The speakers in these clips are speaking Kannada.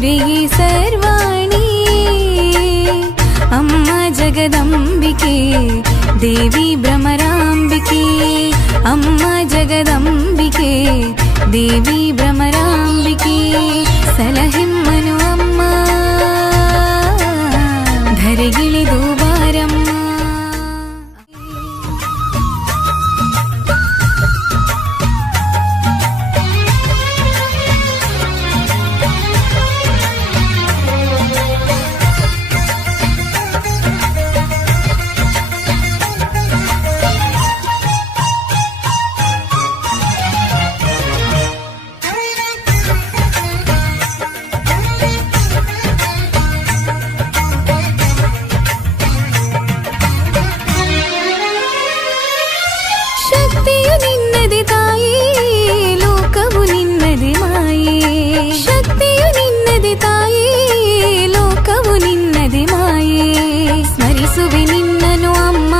ಪೊರೆಯೇ ಸರ್ವಾಣಿ ಅಮ್ಮ ಜಗದಂಬಿಕೆ ದೇವಿ ಭ್ರಮರಾಂಬಿಕೆ ಅಮ್ಮ ಜಗದಂಬಿಕೆ ದೇವಿ ಭ್ರಮರಾಂಬಿಕೆ ಸಲಹಿಮ್ಮನು ಅಮ್ಮ ಧರೆಗಿಳಿದು ಬಾರಮ್ಮ. ಶಕ್ತಿಯು ನಿನ್ನದೆ ತಾಯೇ ಲೋಕವು ನಿನ್ನದೆ ಮಾಯೇ ಶಕ್ತಿಯು ನಿನ್ನದೆ ತಾಯೇ ಲೋಕವು ನಿನ್ನದೆ ಮಾಯೇ ಸ್ಮರಿಸುವೆ ನಿನ್ನನು ಅಮ್ಮ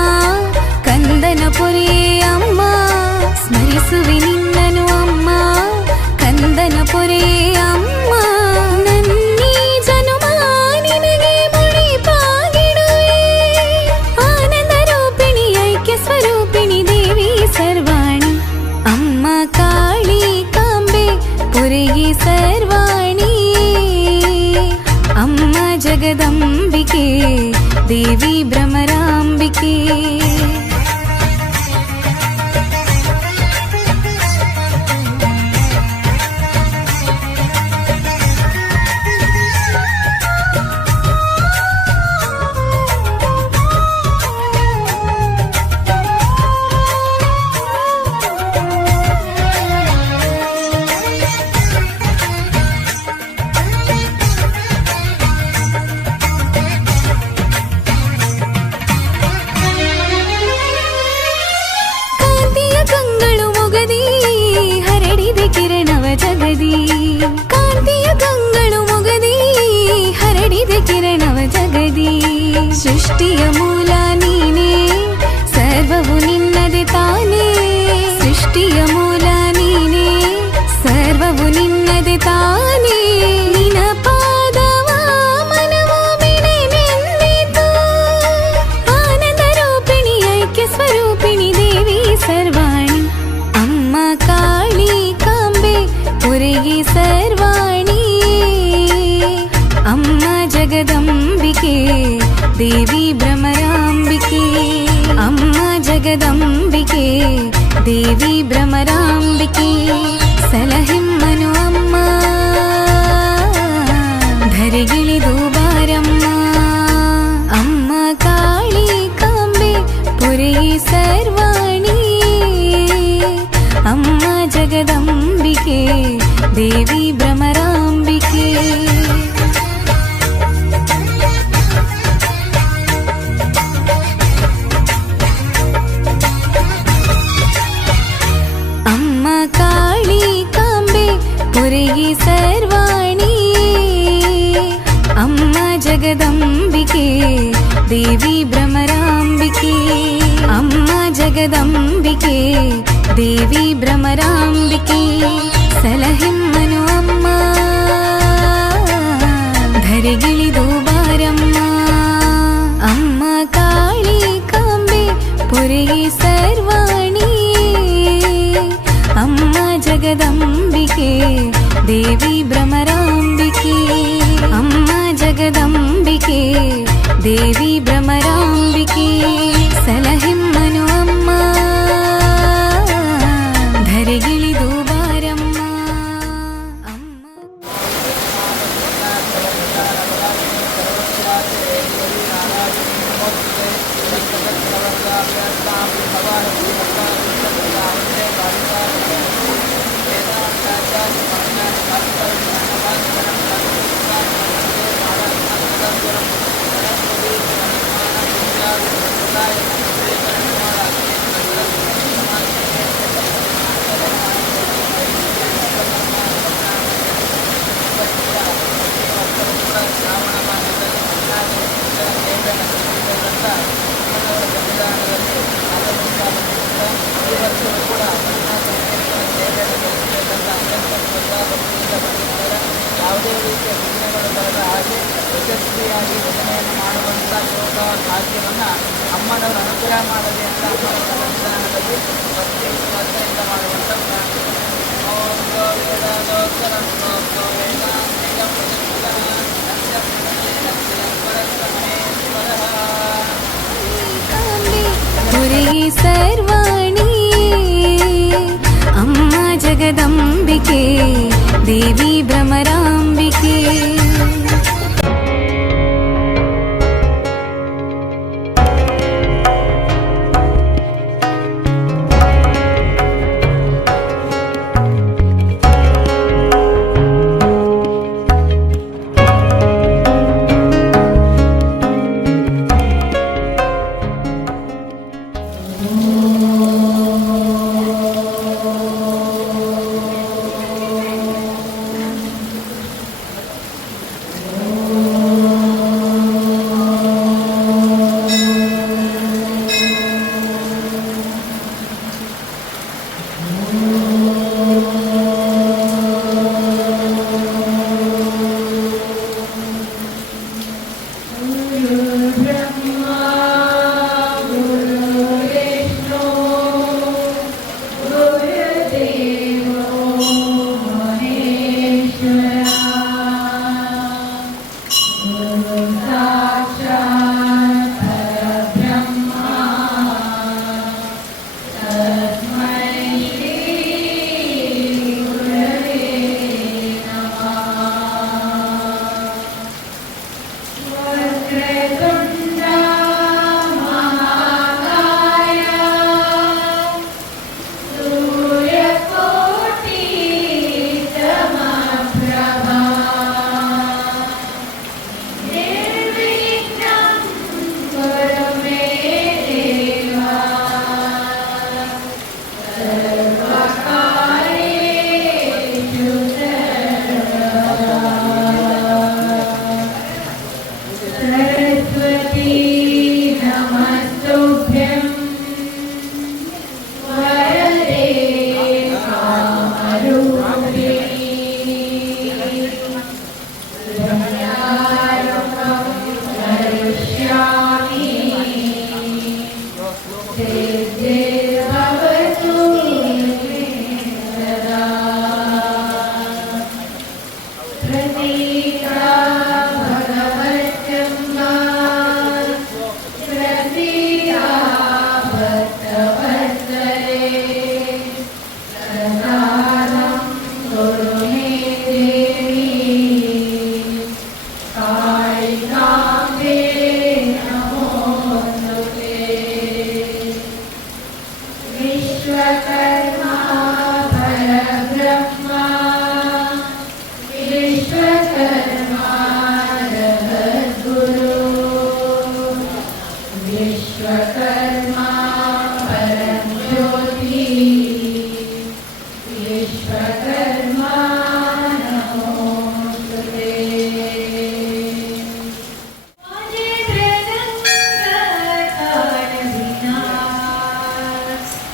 ಕಂದನ ಪೊರೆಯೇ ಅಮ್ಮ ಸ್ಮರಿಸುವೆ ನಿನ್ನನು ಅಮ್ಮ ಕಂದನ ಪೊರೆಯೇ ಅಮ್ಮ ನನ್ನೀ ಜನುಮ ನಿನಗೆ ಮುಡಿಪಾಗಿಡುವೆ ಆನಂದ ರೂಪಿಣಿ ಐಕ್ಯ ಸ್ವರೂಪಿಣಿ ದೇವಿ ಸರ್ವಾಣಿ ಅಮ್ಮ ಕಾಳಿ ಕಾಂಬೆ ಪೊರೆಯೇ ಸರ್ವಾಣಿ ಅಮ್ಮ ಜಗದಂಬಿಕೆ ದೇವಿ ಭ್ರಮರಾಂಬಿಕೆ ಜಗದಿ ಕಾಂತಿಯ ಕಂಗಳು ಮುಗದಿ ಹರಡಿದೆ ಕಿರಣವ ಜಗದಿ ಸೃಷ್ಟಿಯ ಮೂಲ ನೀನೇ ಸರ್ವವು ನಿನ್ನದೆ ತಾನೇ ಸೃಷ್ಟಿಯ ಮೂಲ ನೀನೇ ಸರ್ವವು ನಿನ್ನದೆ ತಾನೇ ನಿನ ಪಾದವ ಮನವು ಬಿಡೆನೆಂದಿತು ಆನಂದ ರೂಪಿಣಿ ಐಕ್ಯ ಸ್ವರೂಪಿಣಿ ದೇವಿ ಸರ್ವಾಣಿ ಅಮ್ಮ ಕಾಳಿ ಪೊರೆಯೇ ಸರ್ವಾಣಿ ಅಮ್ಮ ಜಗದಂಬಿಕೆ ದೇವಿ ಭ್ರಮರಾಂಬಿಕೆ ಅಮ್ಮ ಜಗದಂಬಿಕೆ ದೇವಿ ಭ್ರಮರಾಂಬಿಕೆ ಸಲಹಿಮ್ಮನು ಅಮ್ಮ ಧರೆಗಿಳಿದು ಬಾರಮ್ಮ ಅಮ್ಮ ಕಾಳಿ ಕಾಂಬೆ ಪೊರೆಯೇ ಸರ್ವಾಣಿ ಅಮ್ಮ ಜಗದಂಬಿಕೆ ದೇವಿ ಭ್ರಮರಾಂಬಿಕೆ ಅಮ್ಮ ಕಾಳಿ ಕಾಂಬೆ ಪೊರೆಯೇ ಸರ್ವಾಣಿ ಅಮ್ಮ ಜಗದಂಬಿಕೆ ದೇವಿ ಭ್ರಮರಾಂಬಿಕೆ ಅಮ್ಮ ಜಗದಂಬಿಕೆ ದೇವಿ ಭ್ರಮರಾಂಬಿಕೆ ಸಲಹಿಮ್ಮನು ಅಮ್ಮ ಧರೆಗಿಳಿದು ಬಾರಮ್ಮ ಅಮ್ಮ ಕಾಳಿ ಕಾಂಬೆ ಪೊರೆಯೇ ಸರ್ವಾಣಿ ಅಮ್ಮ ಜಗದಂಬಿಕೆ ದೇವಿ ಭ್ರಮರಾಂಬಿಕೆ ಅಮ್ಮ ಜಗದಂಬಿಕೆ ದೇವಿ ಭ್ರಮರಾಂಬಿಕೆ ಸಲಹಿಮ್ಮನು ಅಮ್ಮ ಧರೆಗಿಳಿದು ಬಾರಮ್ಮ ಅಮ್ಮ Bye. ಅನುಗ್ರಹ ಮಾಡಲಿ ಅಂತ ಸಂವಿಧಾನದಲ್ಲಿ ಭಕ್ತಿ ಶ್ರದ್ಧೆಯಿಂದ ಮಾಡುವಂಥ ಪ್ರಾರ್ಥನೆ. ಓಂ ಗೋ ವೇದಾಗೋತ್ತರಂ ಗೋ ವೇದಾಂತಿಕಂ ಪ್ರತಿಷ್ಠಿತಃ ಗುರಿ ಸರ್ವಾಣಿ ಅಮ್ಮ ಜಗದಂಬಿಕೆ ದೇವಿ ಭ್ರಮರಾಂಬಿಕೆ.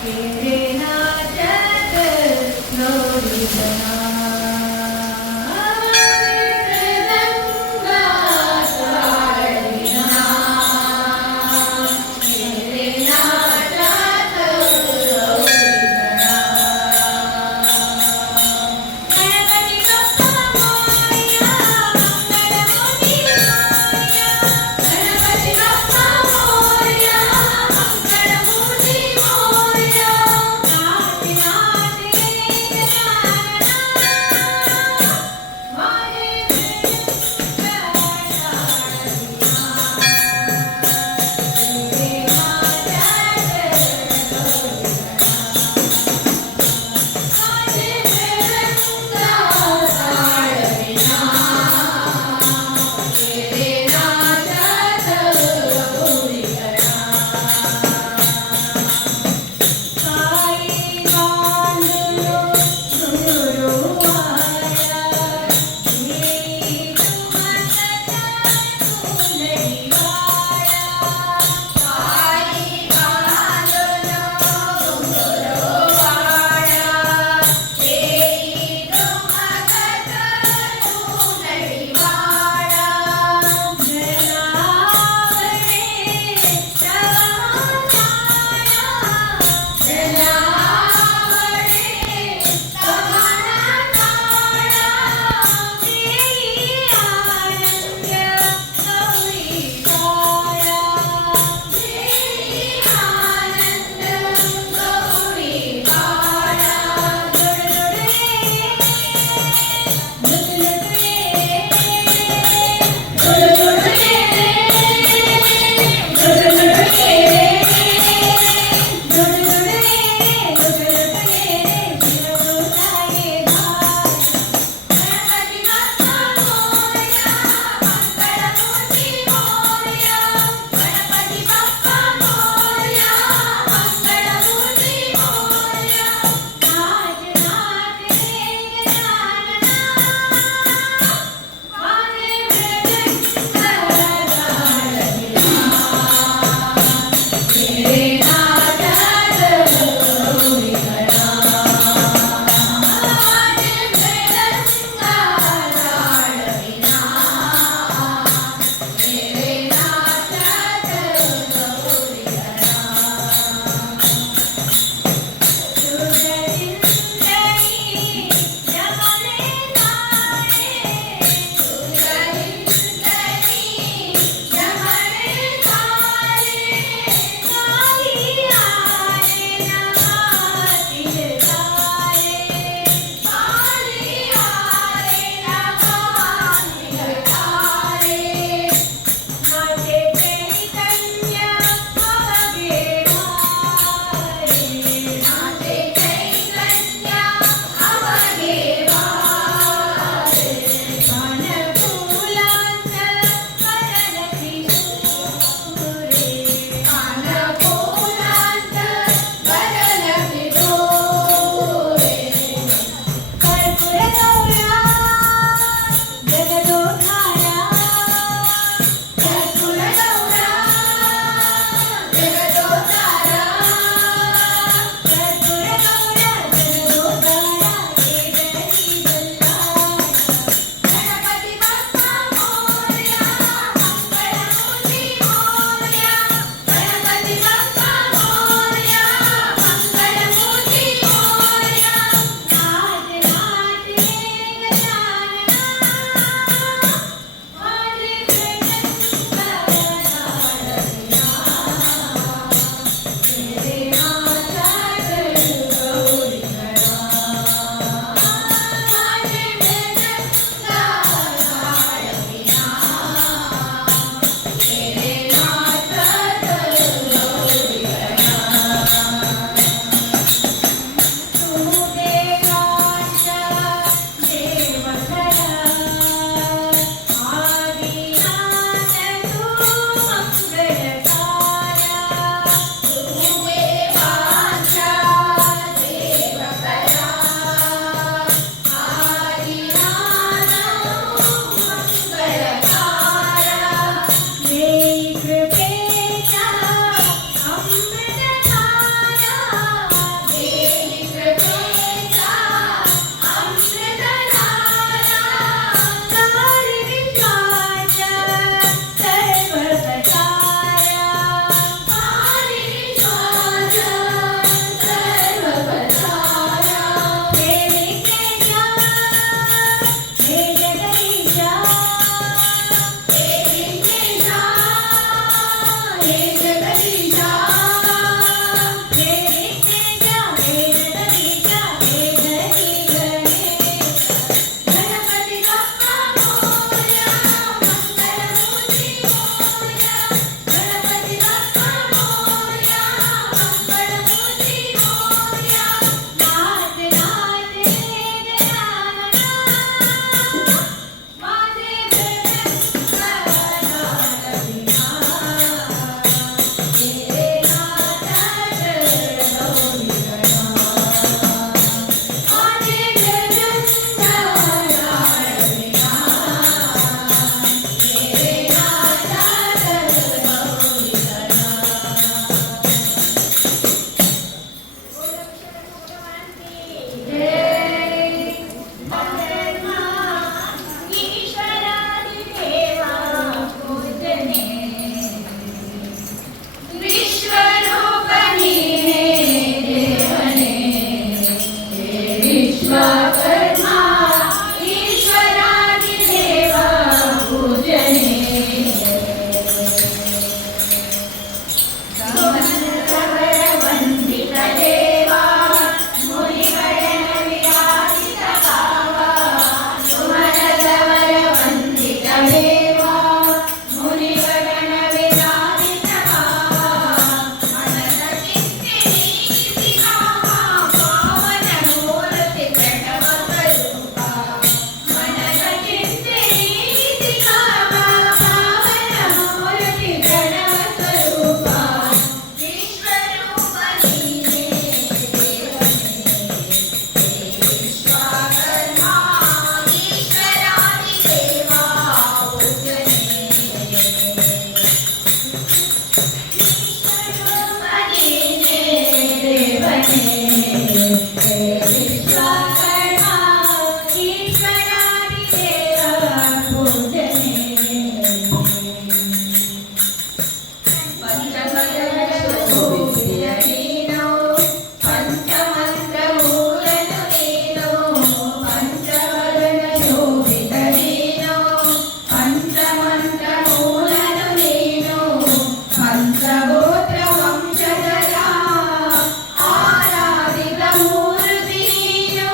Krishna పంచగోత్ర వంశధరా ఆరాధిత మూర్తి నీను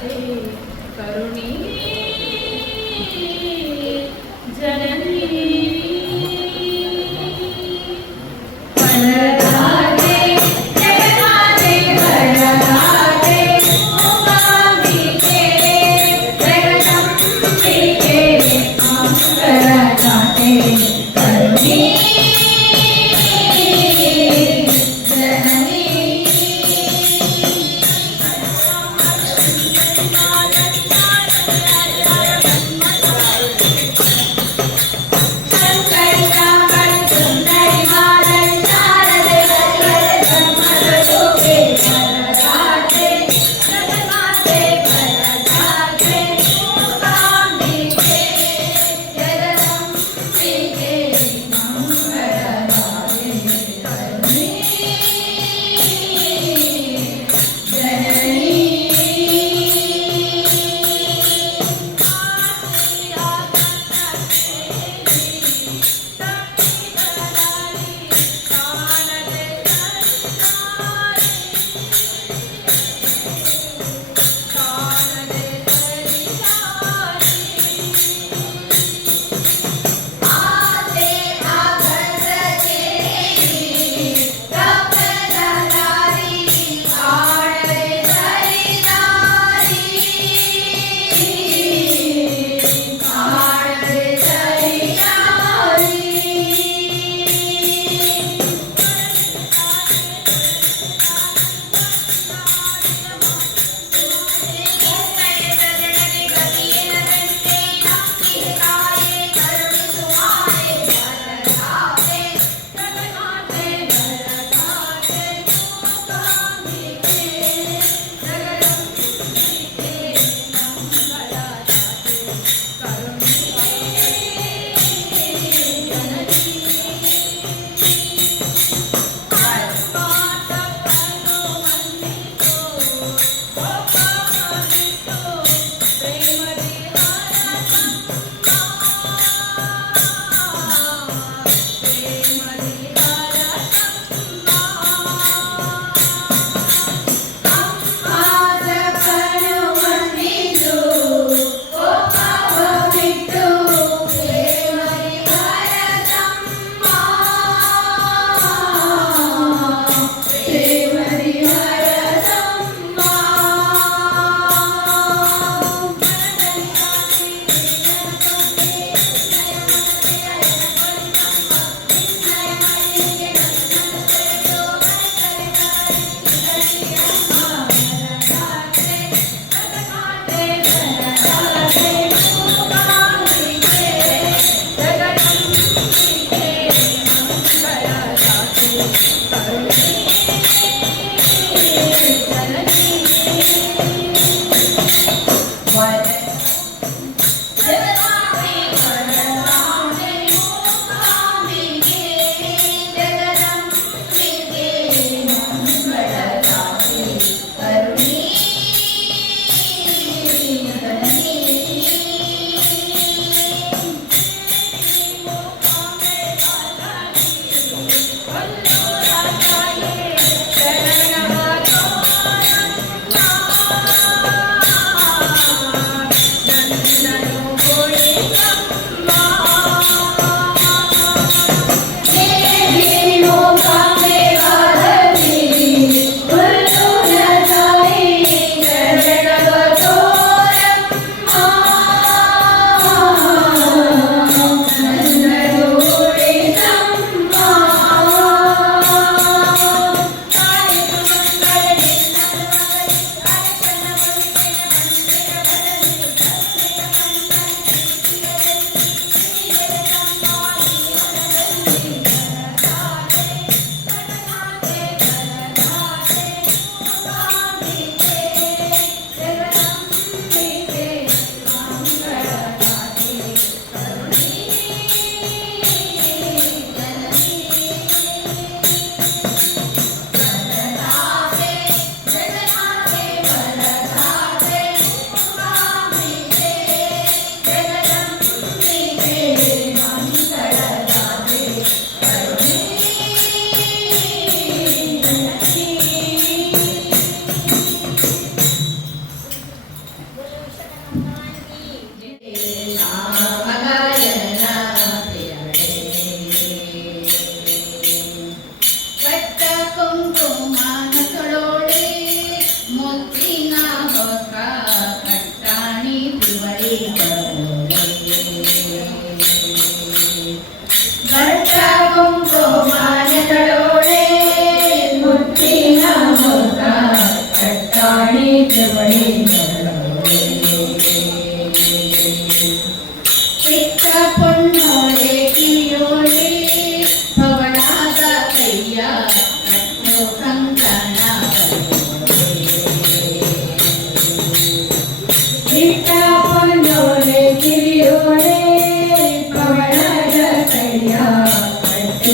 ಮಾತೆ ಕರುಣೀ ಜನನೀ ವರದಾತೆ ಜಗನ್ಮಾತೆ ವರದಾತೆ ಉಮಾಂಬಿಕೆ ಜಗದಂಬಿಕೆ ವರದಾತೆ ಕರುಣೀ ಜನನೀ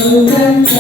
ಆನಂದ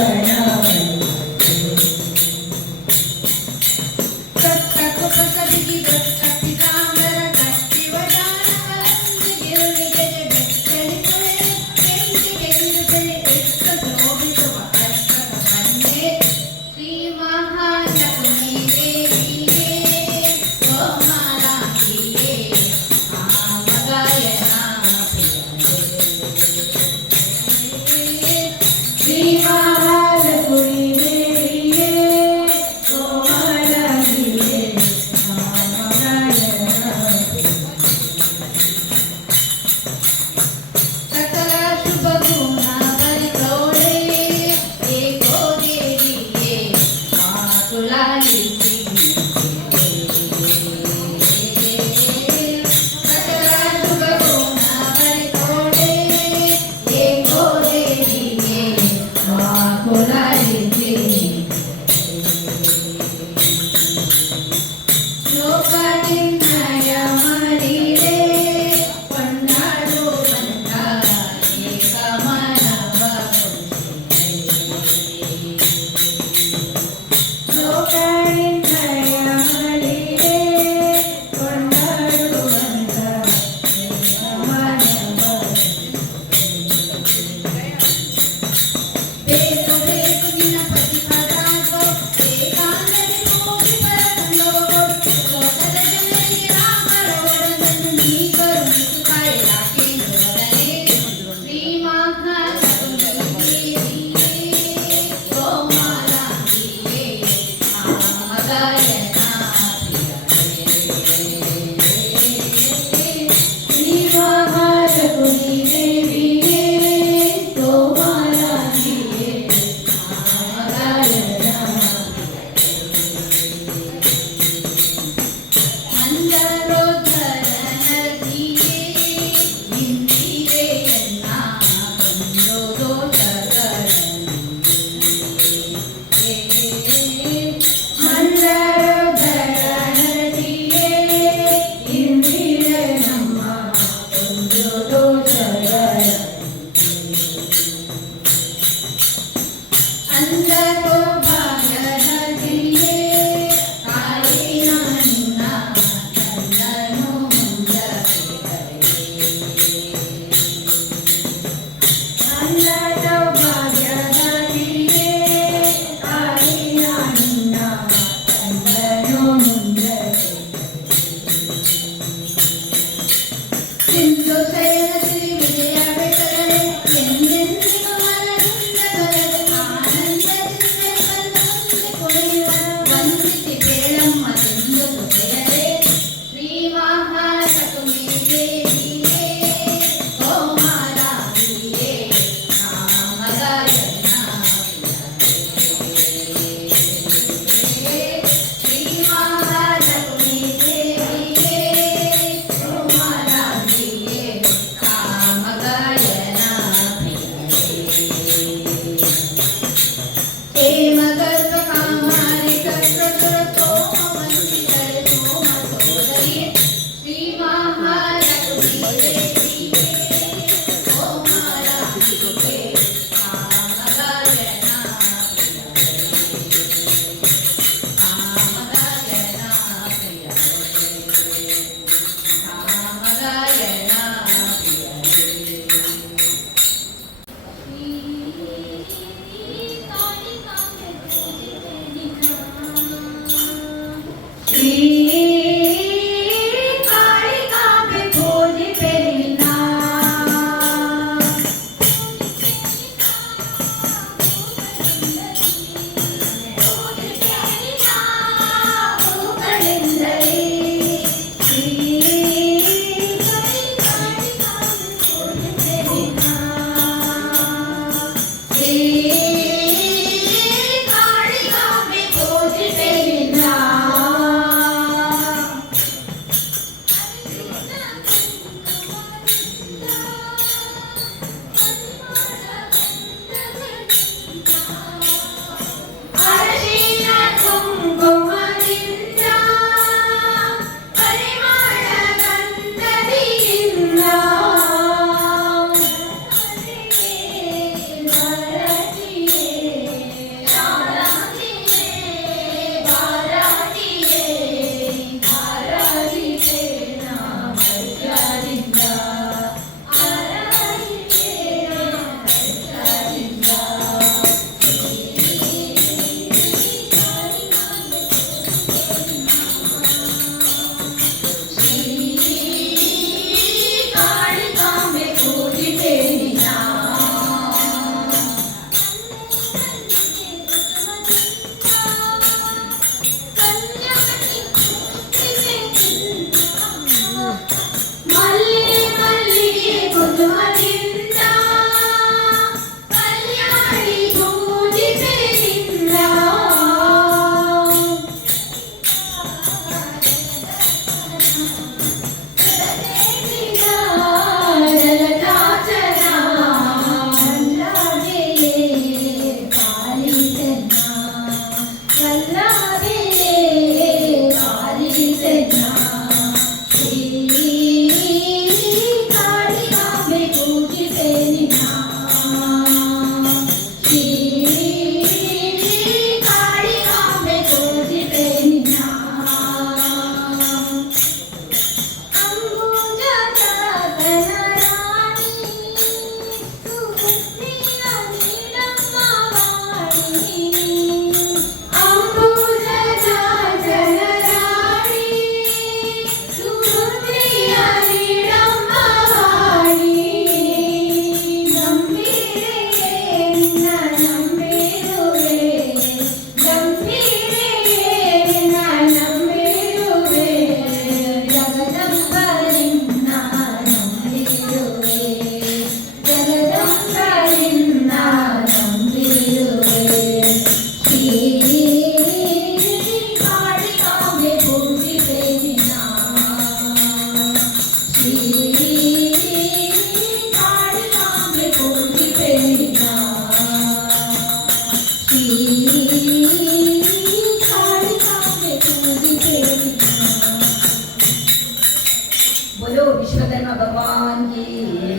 बोलो विश्वकर्मा भगवान की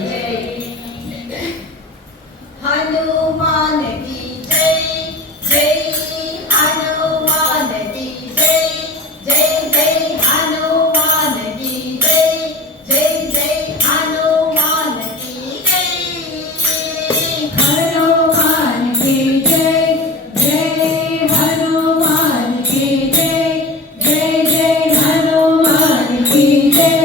जय। हनुमान की जय जय हनुमान की जय जय जय हनुमान की जय जय जय हनुमान की जय। हनुमान की जय जय हनुमान की जय जय जय हनुमान की जय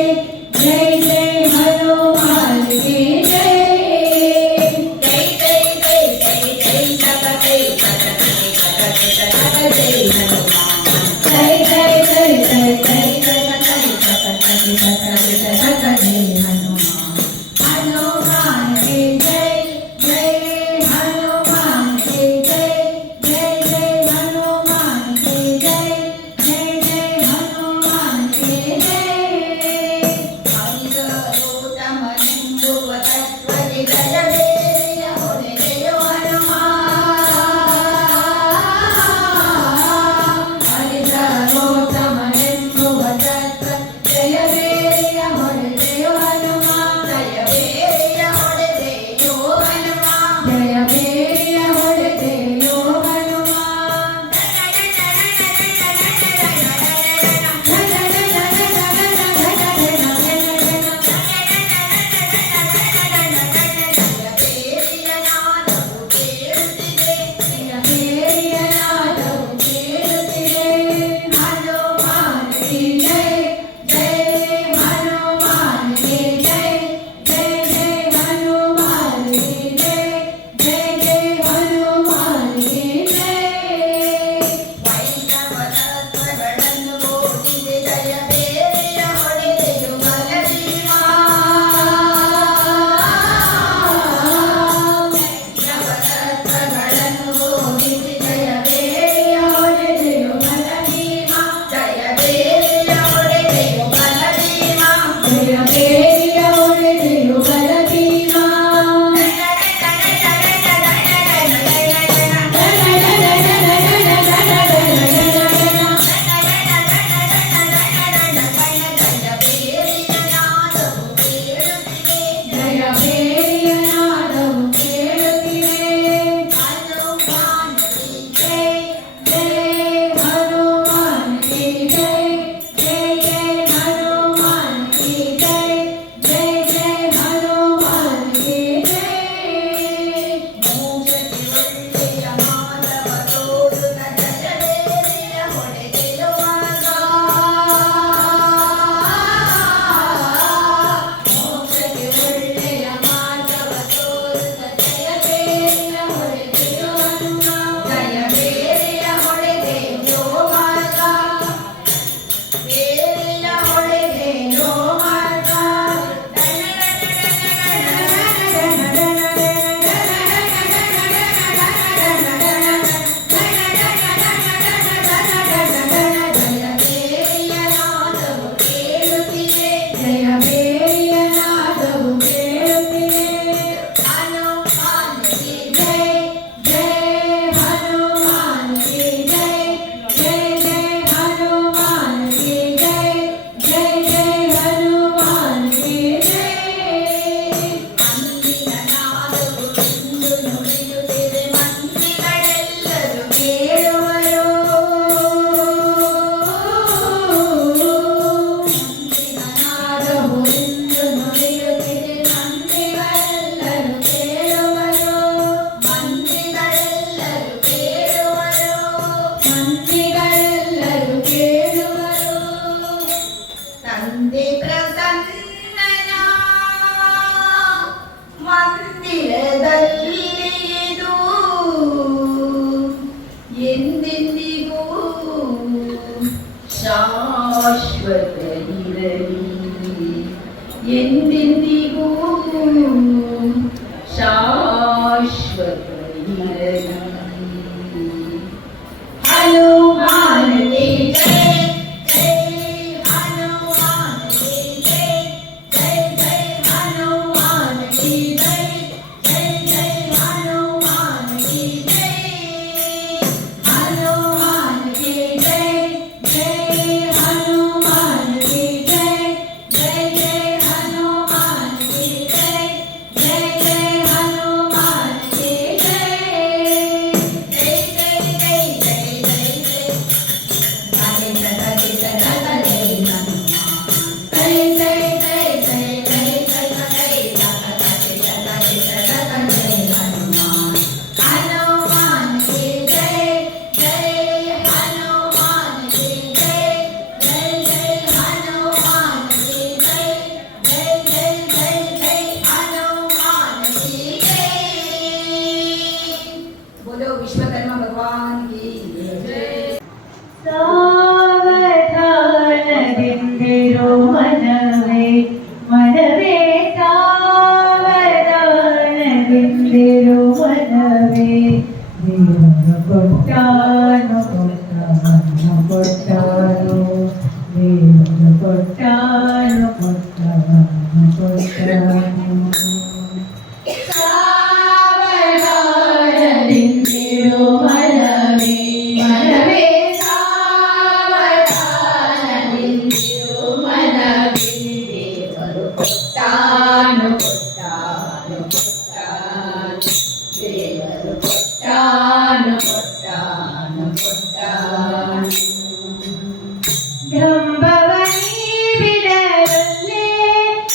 जय जय हनुमान की जय। जय जय जय जय जय जगत जय जगत जय हनुमान। जय जय जय जय जय जगत जय हनुमान। हनुमान की जय जय हनुमान की जय जय जय हनुमान की जय जय जय हनुमान की जय। ಶಾಶ್ವತ ಇರಲಿ ಎಂದೆಂದಿಗೂ ಶಾಶ್ವತ ಇರಲಿ. ಹನುಮಾನ ಕಿ ಜೈ ಜೈ ಹನುಮಾನ ಕಿ ಜೈ ಜೈ ಜೈ ಹನುಮಾನ ಕಿ ಜೈ ಜೈ ಜೈ ಹನುಮಾನ ಕಿ ಜೈ. बोलो विश्वकर्मा भगवान की जय। ಸಾವಧಾನದಿಂದಿರು ಮನವೇ ಮನವೇ ಸಾವಧಾನದಿಂದಿರು ಮನವೇ ದೇವರು ಕೊಟ್ಟಾನು ಕೊಟ್ಟವನು ಕೊಟ್ಟಾನು ದೇವರು ಕೊಟ್ಟಾನು ಕೊಟ್ಟವನು ಕೊಟ್ಟಾನು ಸಾವಧಾನದಿಂದಿರು ಮನವೇ ಮನವೇ ಸಾವಧಾನದಿಂದಿರು ಮನವೇ ದೇವರು ಕೊಟ್ಟಾನು ಕೊಟ್ಟಾನು ಕೊಟ್ಟಾನು ದೇವರು ಕೊಟ್ಟಾನು ಕೊಟ್ಟಾನು ಕೊಟ್ಟಾನು ಡಂಬವನಿ ಬಿಡರಲ್ಲೇ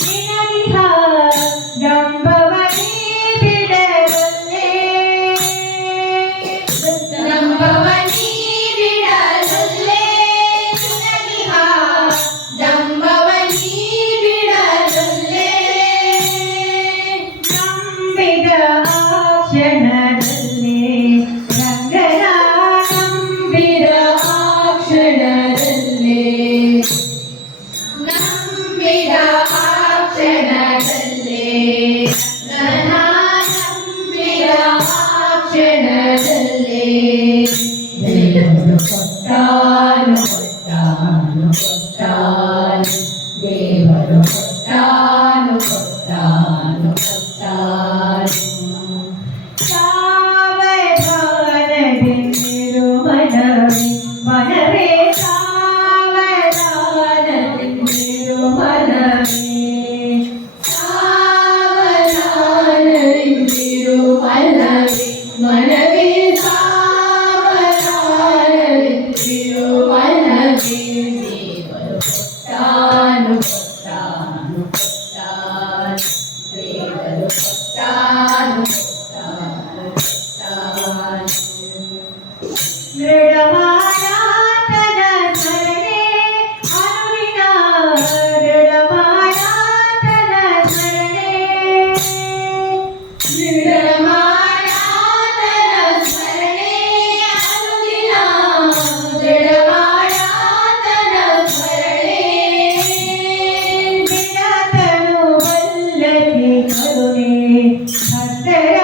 ನಿನಗಿಹ ಡಂಬವನಿ ಬಿಡರಲ್ಲೇ ಡಂಬವನಿ ಬಿಡರಲ್ಲೇ ನಿನಗಿಹ ಡಂಬವನಿ ಬಿಡರಲ್ಲೇ ನಂಬಿದ ಆ ಕ್ಷಣದಲ್ಲೇ ರಂಗನ ನಂಬಿದ ಆ ಕ್ಷಣದಲ್ಲೇ ನಂಬಿದ ಆ ಕ್ಷಣದಲ್ಲೇ ನನ್ನ ನಂಬಿದ ಆ ಕ್ಷಣದಲ್ಲೇ ದೇವರು ಕೊಟ್ಟಾನು ಕೊಟ್ಟಾನು ಕೊಟ್ಟಾನು ದೇವರು ಕೊಟ್ಟಾನು ಕೊಟ್ಟಾನು ಕೊಟ್ಟಾನು ಸಾವಧಾನದಿಂದಿರು ಮನವೇ ಮನವೇ ಸಾವಧಾನದಿಂದಿರು ಮನವೇ ಸಾವಧಾನದಿಂದಿರು ಮನವೇ ಮನವೇ ಸಾವಧಾನದಿಂದಿರು ಮನವೇ ದೇವರು ಕೊಟ್ಟಾನು ಕೊಟ್ಟಾನು ಕೊಟ್ಟಾನು ದೇವರು ಕೊಟ್ಟಾನು ಕೊಟ್ಟಾನು ಕೊಟ್ಟಾನು ದೃಢಮಾನಾತನ ಸ್ಮರಣೆ ಅನುವಿನ ದೃಢಮಾನಾತನ ಸ್ಮರಣೆ ದೃಢಮಾನಾತನ ಸ್ಮರಣೆ ಅನುದಿನ ದೃಢಮಾನಾತನ ಸ್ಮರಣೆ ವಿನತನು ವಲ್ಲತಿ ಕರುಣೆ ಭಕ್ತರ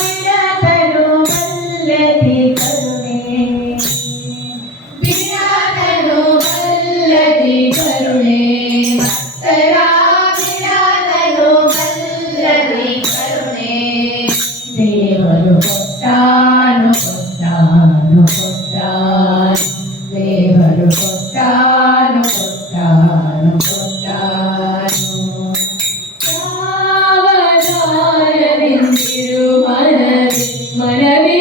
ವಿನತನು ವಲ್ಲತಿ ಕರುಣೆ ವಿನತನು ವಲ್ಲತಿ ಕರುಣೆ ಭಕ್ತರ ವಿನತನು ವಲ್ಲತಿ ಕರುಣೆ ದೇವರು ಕೊಟ್ಟಾನು ಕೊಟ್ಟಾನು ಕೊಟ್ಟಾನು ದೇವರು ಕೊಟ್ಟಾನು ಕೊಟ್ಟಾನು ಕೊಟ್ಟಾನು ಸಾವಧಾನದಿಂದಿರು ಮನವೇ ಮನವೇ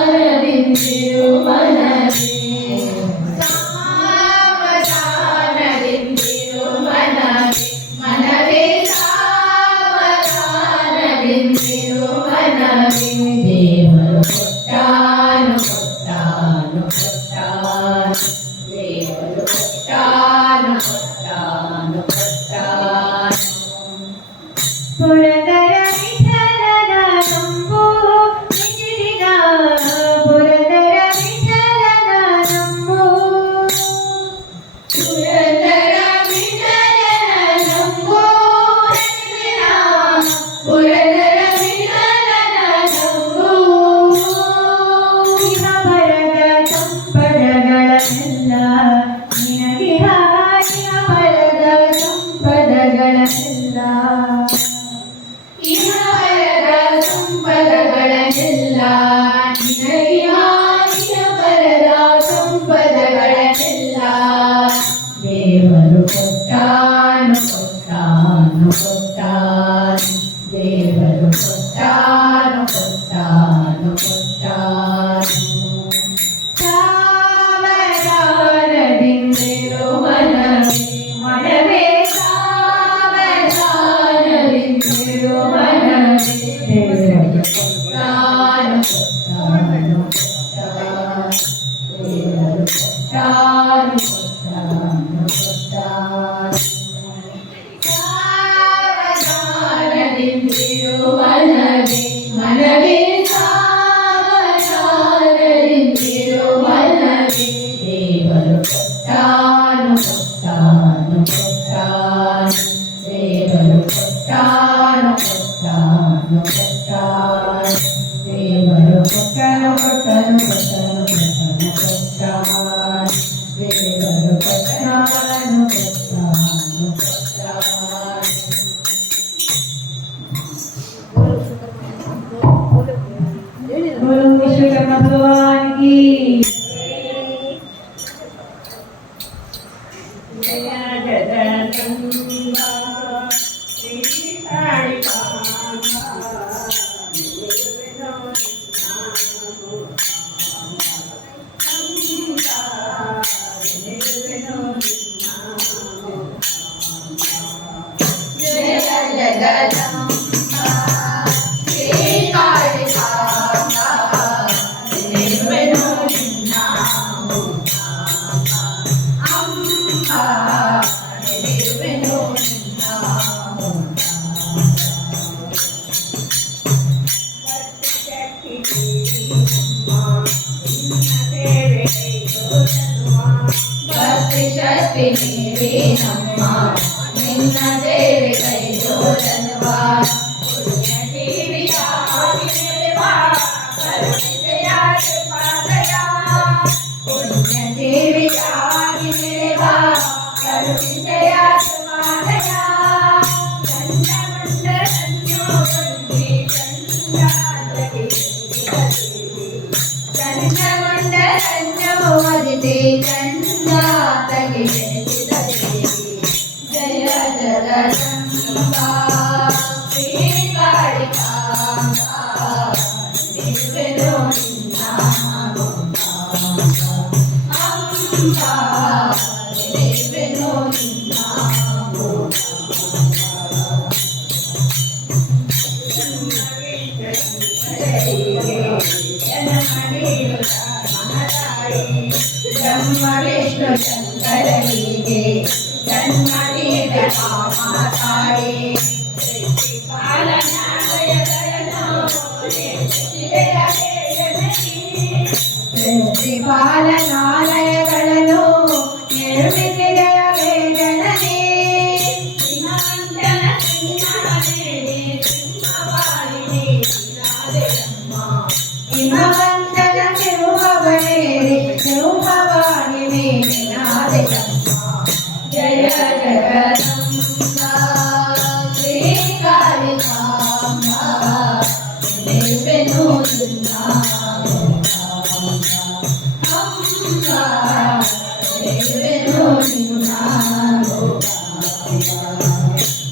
ಸಾವಧಾನದಿಂದಿರು ಮನವೇ ಸಾವಧಾನದಿಂದಿರು ಮನವೇ ಮನವೇ ಸಾವಧಾನದಿಂದಿರು ಮನವೇ ದೇವರು ಕೊಟ್ಟಾನು ಕೊಟ್ಟಾನು ಕೊಟ್ಟಾನು ದೇವರು ಕೊಟ್ಟಾನು ಕೊಟ್ಟಾನು ಕೊಟ್ಟಾನು ಪುರದರ ವಿಠಲನ ನಂಬು ನಿಜರಿಗ ಪುರದರ ವಿಠಲನ ನಂಬು ಪುರದರ ವಿಠಲನ ನಂಬು ನಿಜರಿಗ ಪುರದರ ವಿಠಲನ ನಂಬು ಇಹ ಬರದ ಸಂಪದಗಳನ್ನೆಲ್ಲ ನಿನಗಿಹ ಇಹ ಬರದ ಸಂಪದಗಳನ್ನೆಲ್ಲ ಇಹ ಬರದ ಸಂಪದಗಳನ್ನೆಲ್ಲ ನಿನಗಿಹ ಇಹ ಬರದ ಸಂಪದಗಳನ್ನೆಲ್ಲ ದೇವರು ಕೊಟ್ಟಾನು ಕೊಟ್ಟಾನು ಕೊಟ್ಟಾನು ದೇವರು ಕೊಟ್ಟಾನು ಕೊಟ್ಟಾನು ಕೊಟ್ಟಾನು ಸಾವಧಾನದಿಂದಿರು ಮನವೇ ಮನವೇ ಸಾವಧಾನದಿಂದಿರು ಮನವೇ ದೇವರು ಕೊಟ್ಟಾನು ಕೊಟ್ಟಾನು ಕೊಟ್ಟಾನು ದೇವರು ಕೊಟ್ಟಾನು ಕೊಟ್ಟಾನು ಕೊಟ್ಟಾನು ಸಾವಧಾನದಿಂದಿರು ಮನವೇ ಮನವೇ ಕೊಟ್ಟನು ದೇವರು ಕೊಟ್ಟನು बोलो विश्वकर्मा भगवान की ಭಕ್ತಿ ಶಕ್ತಿ ನೀವೇನಮ್ಮ ನಿನ್ನ ದೇವಿ ಕೈ ಜೋರನ್ವಾ ಪುಣ್ಯ ಜೀವಿಯಾಗಿ ನೆಲೆವಾ ಕರುಣಿಸೆಯ ಕೃಪಾದಯ ಪುಣ್ಯ ಜೀವಿಯಾಗಿ ನೆಲೆವಾ ಕರುಣಿಸೆಯ ಕೃಪಾದಯ ಚಂದ ಮಂಡಲನ್ಯೋ ಬಂದಿ ಚಂದಾದಗಿ ಚಂದ ಮಂಡಲನ್ಯೋ ವದಿತೆ ಚಂದಾದಗಿ ಜಯ ಜಗದಂಬಾ ಶ್ರೀ ಕಾಳಿಕಾಂಬಾ ನಿರ್ವೆನೋ ನಿನ್ನ ಅಂಬಾ ನಿರ್ವೆನೋ ನಿನ್ನ ಬ್ರಹ್ಮ ವಿಷ್ಣು ಶಂಕರನಿಗೆ ಜನ್ಮ ನೀಡ ಮಾತಾಡಿ ಪಾಲನಾಲಯಗಳನ್ನು ನಿರ್ಮಿಸಿದೆಯ ವೇದನನೇ ಹಿಮವಂತನ ತಿರುವವನೇರಿ ತಿರುವವಾಣಿ ಮೇಲಿನಾದೆಯಮ್ಮ ಜಯ ಜಗದಂಬಾ ಶ್ರೀ ಕಾಳಿಕಾಂಬಾ ನಿರ್ವೆನೋ ನಿನ್ನ ಅಂಬಾ ನಿರ್ವೆನೋ ನಿನ್ನ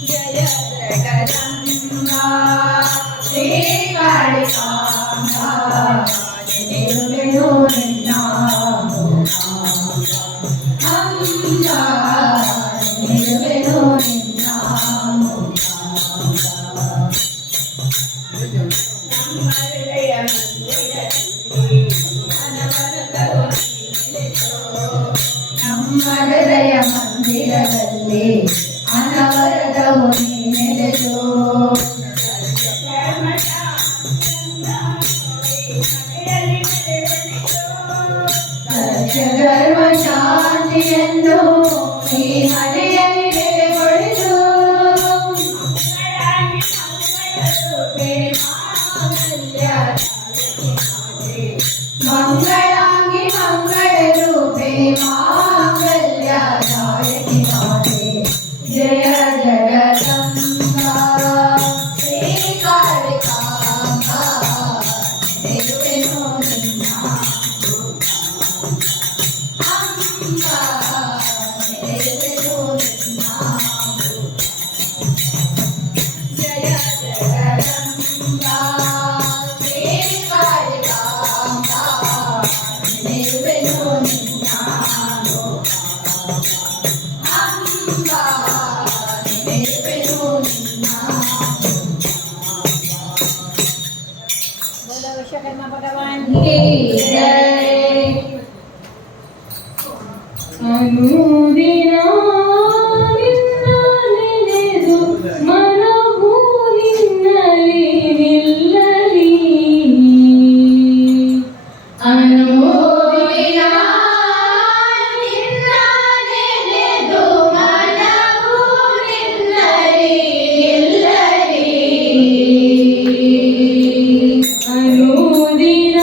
ಜಯ ಜಗದಂಬಾ ಶ್ರೀ ಕಾಳಿಕಾಂಬಾ ನಿರ್ವೆನೋ ನಿನ್ನ ಅಂಬಾ ನಿರ್ವೆನೋ ನಿನ್ನ ನಮ್ಮ ಹೃದಯ ಮಂದಿರದಲ್ಲಿ ನಮ್ಮ ಹೃದಯ ಮಂದಿರದಲ್ಲಿ ಅನವರತವು ನೀನೆಲೆದು ಸತ್ಯಧರ್ಮ ಶಾಂತಿಯನ್ನು ಈ ಮನೆಯಲ್ಲಿ ನೆಲೆಗೊಳಿಸು ಮಂಗಳಾಂಗಿ ಮಂಗಳ ರೂಪೇ ಮಾಂಗಲ್ಯ ದಾಯಕಿ ಮಾತೆ ಜಯ ಜಗದಂಬಾ ಶ್ರೀ ಕಾಳಿಕಾಂಬಾ ನಿರ್ವೆನೋ ನಿನ್ನ ಅಂಬಾ ನಿರ್ವೆನೋ ನಿನ್ನ ಜಯ ಜಗದಂಬಾ ಶ್ರೀ ಕಾಳಿಕಾಂಬಾ ನಿರ್ವೆನೋ ನಿನ್ನ ಅಂಬಾ ನಿರ್ವೆನೋ ನಿನ್ನ बोलो विश्वकर्मा भगवान की जय अनुदिನ ನಿನ್ನ ನೆನೆದು ಮನವು ನಿನ್ನಲ್ಲಿ ನಿಲ್ಲಲಿ ಅನುದಿನ ನಿನ್ನ ನೆನೆದು ಮನವು ನಿನ್ನಲ್ಲಿ ನಿಲ್ಲಲಿ ಅನುದಿನ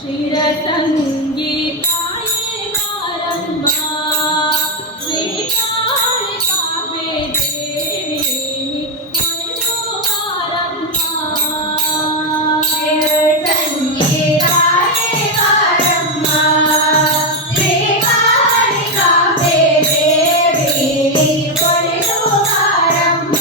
शिरसङ्गीताये बारम्ब श्रीकालिकाम्बे देवी वरदो बारम्ब शिरसङ्गीताये बारम्ब श्रीकालिकाम्बे देवी वरदो बारम्ब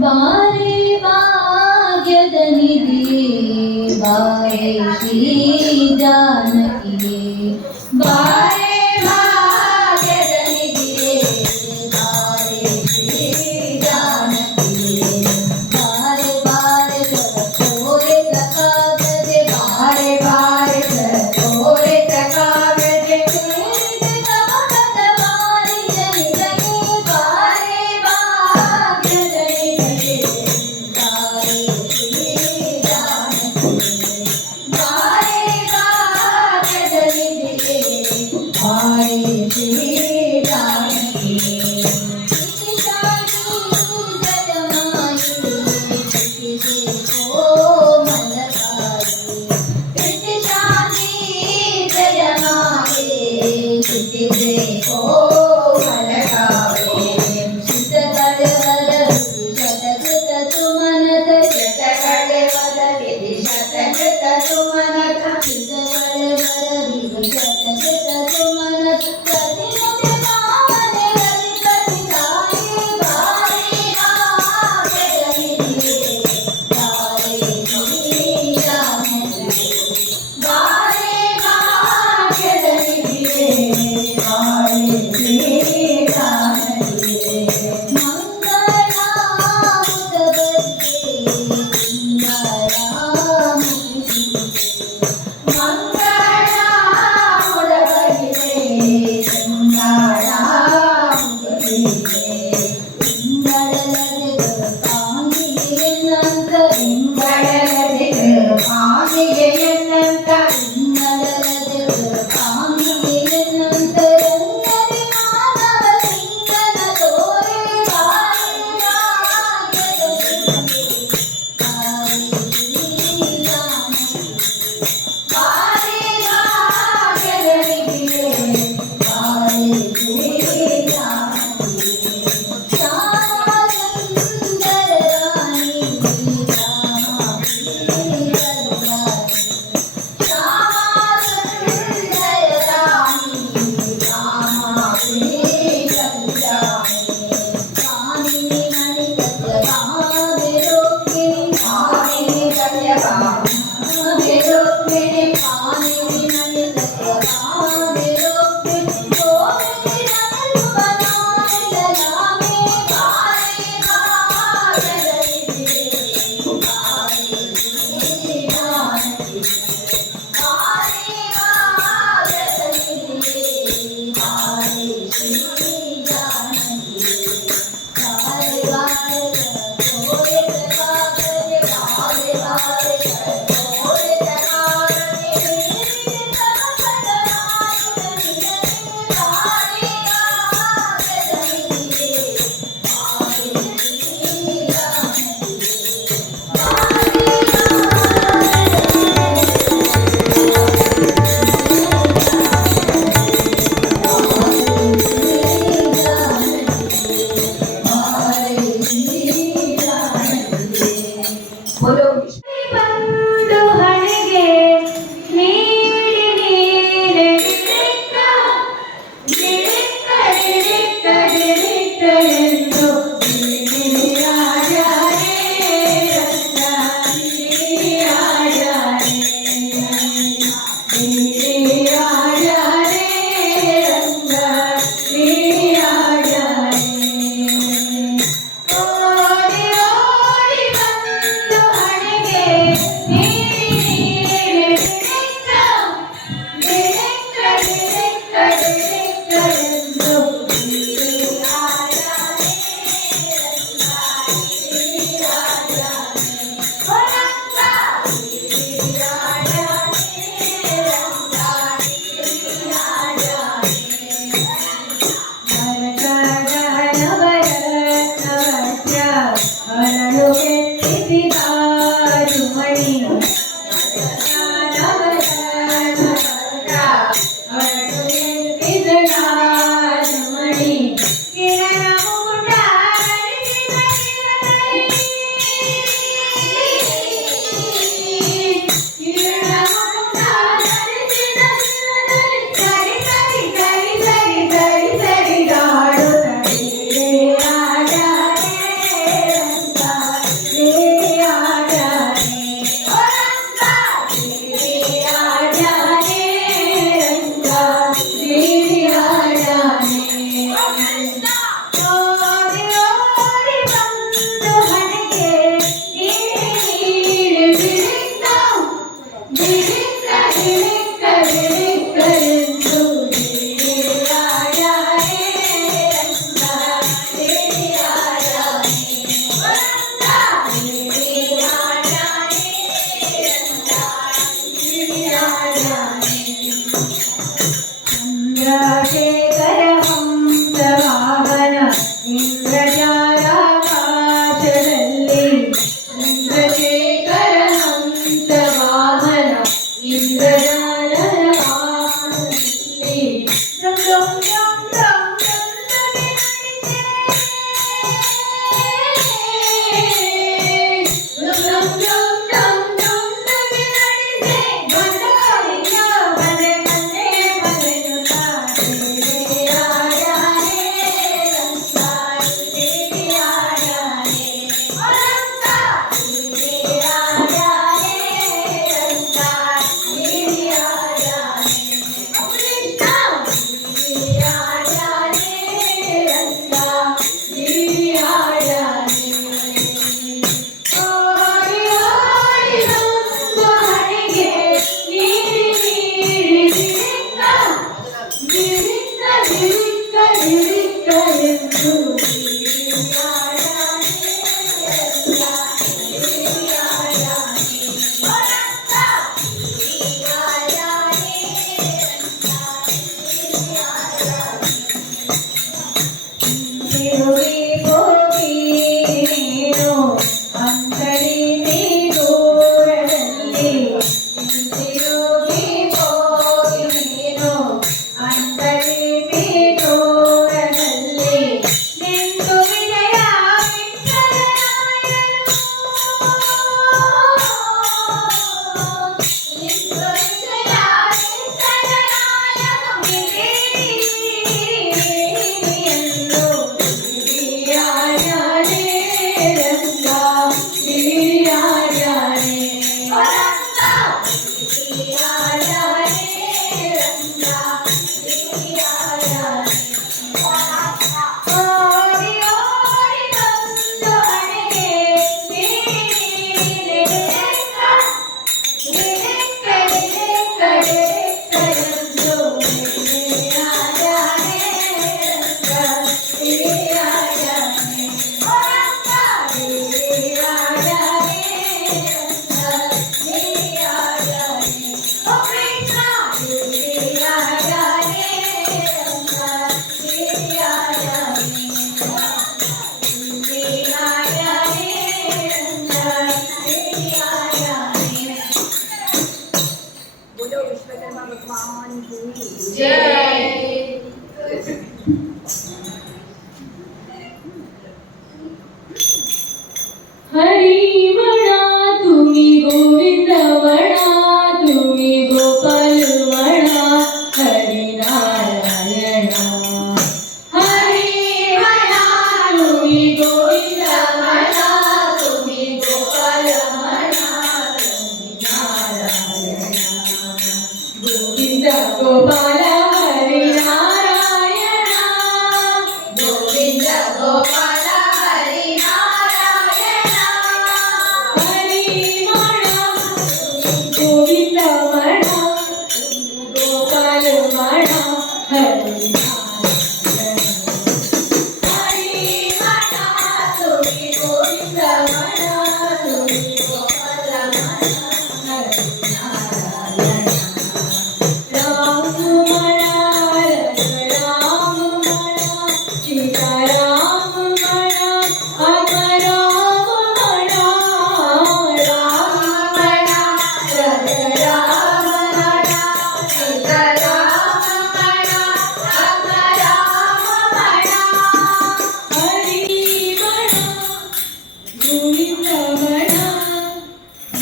ಬಾರೆ ಭಾಗ್ಯದ ನಿಧಿಯೇ ಬಾರೆ ಶ್ರೀ ಜಾನಕಿಯೇ ಬಾರೆ ಭಾಗ್ಯದ ನಿಧಿಯೇ ಬಾರೆ ಶ್ರೀ ಜಾನಕಿಯೇ ಬಾರೆ ಬಾರೆ ತೋರೆ ತಕಾಗದೆ ಬಾರೆ ಬಾರೆ ತೋರೆ ತಕಾಗದೆ ಗಮನದ ಬಾರಿಯ ನಿಲಯೇ ಬಾರೆ ಭಾಗ್ಯದ ನಿಧಿಯೇ ಇಂಗಳಲದೆ ಕಾಮಿಗೆ ಎನ್ನಂತ ಇಂಗಳಲದೆ ಕಾಮಿಗೆ ಎನ್ನಂತ ರಂಗನೆ ಮಾನವ ಸಿಂಗನ ತೋರೆ ಬಂದು ಹಣೆಗೆ ನೀಡಿ ನೀರೆಡಿಕ್ಕ ಡಿಡಿಕ್ಕಡಿಡಿಕ್ಕಡಿಡಿಕ್ಕಡೆಂದು ನೀರಾಡಾರೆ ರತ್ನ ನೀರಾಡಾರೆ ನೀರಾಡಾರೆ ರಂಗ ನೀರಾಡಾರೆ ಓಡಿ ಓಡಿ ಬಂದು ಹಣೆ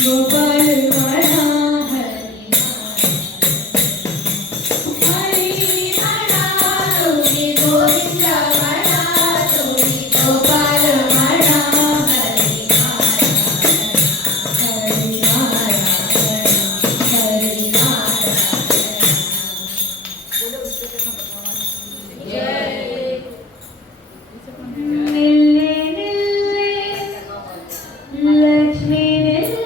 गोपाल वाला हरि वाला तुम्ही गोविंद वाला तुम्ही गोपाल वाला हरि ನಿಲ್ಲೆ ನಿಲ್ಲೆ ಲಕ್ಷ್ಮೀ ನಿಲ್ಲೆ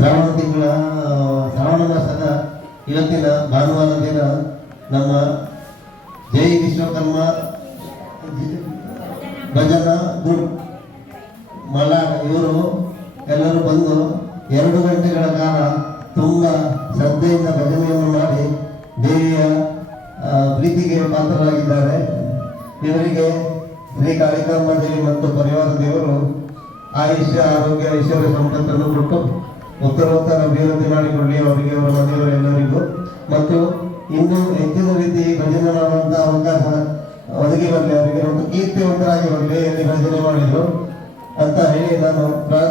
ಶ್ರಾವಣ ಮಾಸದ ಇವತ್ತಿನ ಭಾನುವಾರ ದಿನ ನಮ್ಮ ಜೈ ವಿಶ್ವಕರ್ಮ ಭಜನಾ ಗ್ರೂಪ್ ಮಲಾಡ್ ಇವರು ಎಲ್ಲರೂ ಬಂದು 2 ಗಂಟೆಗಳ ಕಾಲ ತುಂಬ ಶ್ರದ್ಧೆಯಿಂದ ಭಜನೆಯನ್ನು ಮಾಡಿ ದೇವಿಯ ಪ್ರೀತಿಗೆ ಪಾತ್ರರಾಗಿದ್ದಾರೆ. ಇವರಿಗೆ ಶ್ರೀ ಕಾಳಿಕಾಂಬ ದೇವಿ ಮತ್ತು ಪರಿವಾರ ದೇವರು ಆಯುಷ್ಯ ಆರೋಗ್ಯ ಐಶ್ವರ್ಯ ಸಂಪತ್ತನ್ನು ಕೊಟ್ಟು ಉತ್ತರೋತ್ತರ ಅಭಿವೃದ್ಧಿ ಮಾಡಿಕೊಳ್ಳಿ ಅವರಿಗೆ, ಅವರ ಮನೆಯವರೆಲ್ಲರಿಗೂ. ಮತ್ತು ಇನ್ನೂ ಹೆಚ್ಚಿನ ರೀತಿ ಭಜನೆ ಮಾಡುವಂತಹ ಅವಕಾಶ ಒದಗಿ ಬರಲಿ, ಅವರಿಗೆ ಒಂದು ಕೀರ್ತಿವಂತರಾಗಿ ಬರಲಿ ಎಲ್ಲಿ ಭಜನೆ ಮಾಡಿದ್ರು ಅಂತ ಹೇಳಿ ನಾನು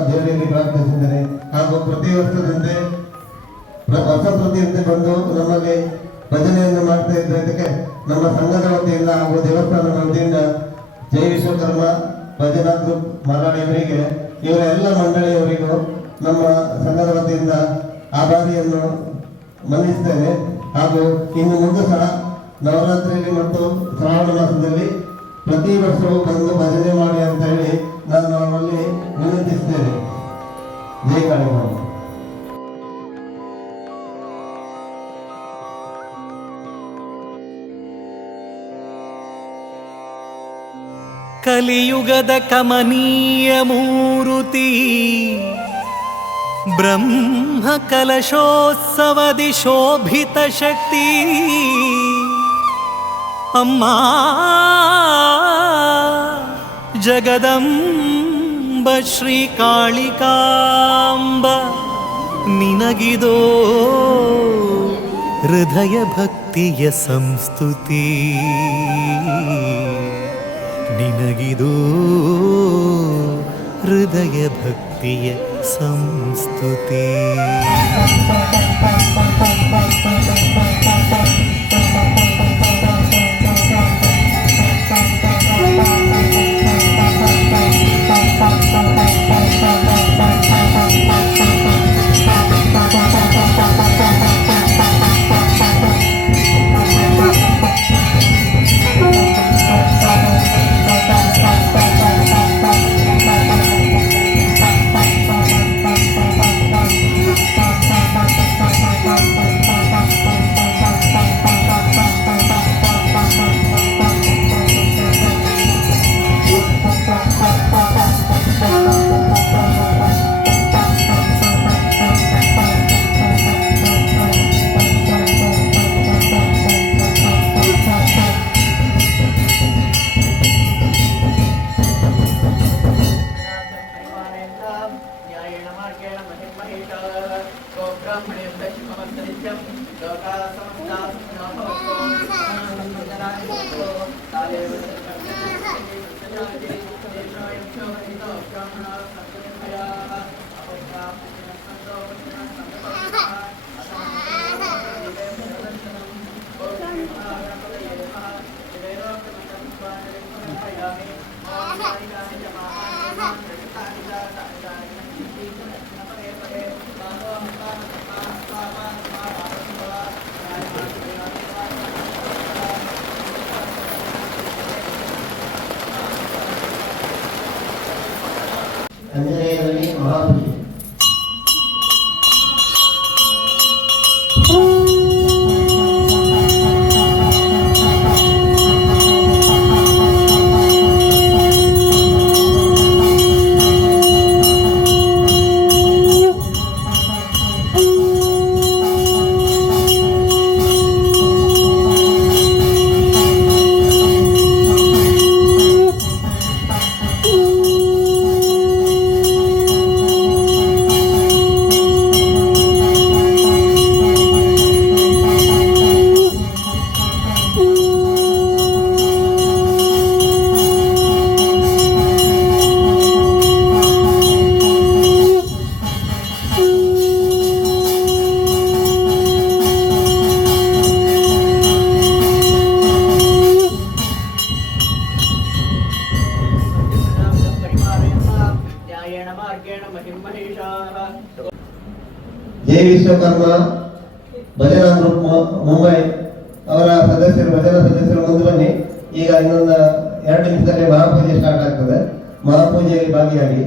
ದೇವರಲ್ಲಿ ಪ್ರಾರ್ಥಿಸಿದ್ದೇನೆ. ಹಾಗೂ ಪ್ರತಿ ವರ್ಷದಂತೆ ಪ್ರತಿಯಂತೆ ಬಂದು ನಮ್ಮಲ್ಲಿ ಭಜನೆಯನ್ನು ಮಾಡ್ತಾ ಇದ್ದ ಇದಕ್ಕೆ ನಮ್ಮ ಸಂಘದ ವತಿಯಿಂದ ಹಾಗೂ ದೇವಸ್ಥಾನದ ವತಿಯಿಂದ ಜೈ ವಿಶ್ವಕರ್ಮ ಭಜನಾ ಗ್ರೂಪ್ ಮಾಲಾಡಿಯವರಿಗೆ, ಇವರ ಎಲ್ಲ ಮಂಡಳಿಯವರಿಗೂ ನಮ್ಮ ಸಂಘದ ವತಿಯಿಂದ ಆಭಾರಿಯನ್ನು ಮನ್ನಿಸ್ತೇನೆ. ಹಾಗೂ ಇನ್ನು ಮುಂದೆ ಸಹ ನವರಾತ್ರಿಯಲ್ಲಿ ಮತ್ತು ಶ್ರಾವಣ ಮಾಸದಲ್ಲಿ ಪ್ರತಿ ವರ್ಷವೂ ಬಂದು ಭಜನೆ ಮಾಡಿ ಅಂತ ಹೇಳಿ ನಾನು ಅವರಲ್ಲಿ ವಿನಂತಿಸ್ತೇನೆ. ಜೈ ಕಾಳಿಕಾಂಬ. ಕಲಿಯುಗದ ಕಮನೀಯ ಮೂರುತಿ ಬ್ರಹ್ಮ ಕಲಶೋತ್ಸವದಿ ಶೋಭಿತ ಶಕ್ತಿ ಅಮ್ಮ ಜಗದಂಬ ಶ್ರೀ ಕಾಳಿಕಾಂಬ, ನಿನಗಿದೋ ಹೃದಯ ಭಕ್ತಿಯ ಸಂಸ್ತುತಿ, ನಿನಗಿದೋ ಹೃದಯ ಭಕ್ತಿಯ ಸಂಸ್ತುತಿ. ಅಂಜನೇಯರಲ್ಲಿ ಮಹಾಪೂಜೆ. ಜೈ ವಿಶ್ವಕರ್ಮ ಭಜನಾ ಗ್ರೂಪ್ ಮುಂಬೈ ಅವರ ಸದಸ್ಯರು, ಭಜನಾ ಸದಸ್ಯರು ಮುಂದೆ ಬನ್ನಿ. ಈಗ ಇನ್ನೊಂದು 2 ನಿಮಿಷದಲ್ಲಿ ಮಹಾಪೂಜೆ ಸ್ಟಾರ್ಟ್ ಆಗ್ತದೆ. ಮಹಾಪೂಜೆಯಲ್ಲಿ ಭಾಗಿಯಾಗಿ.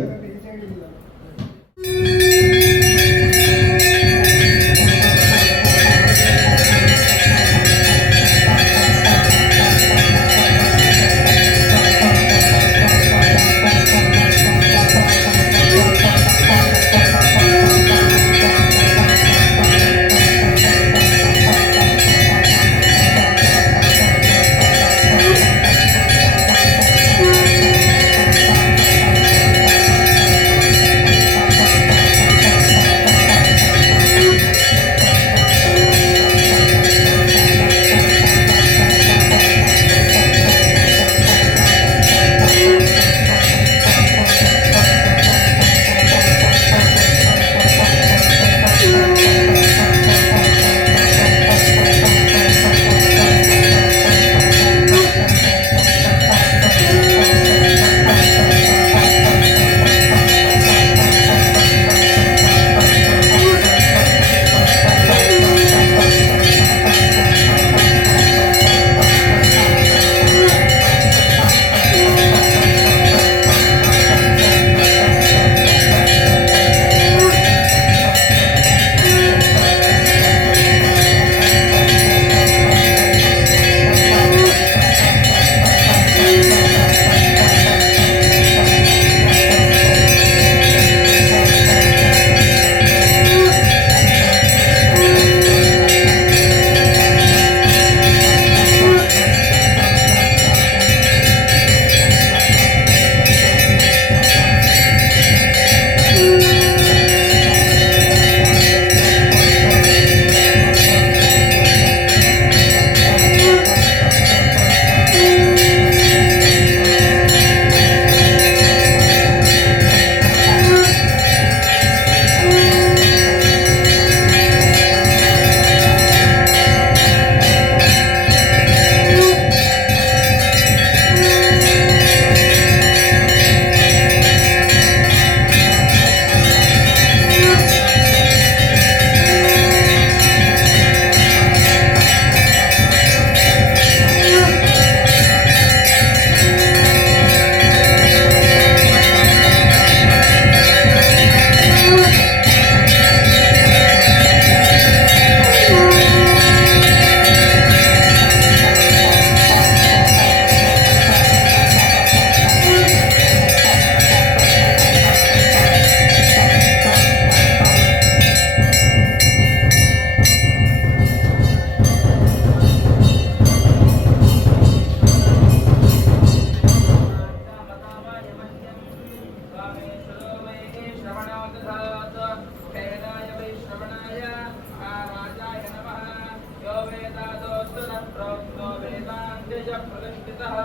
संस्थितः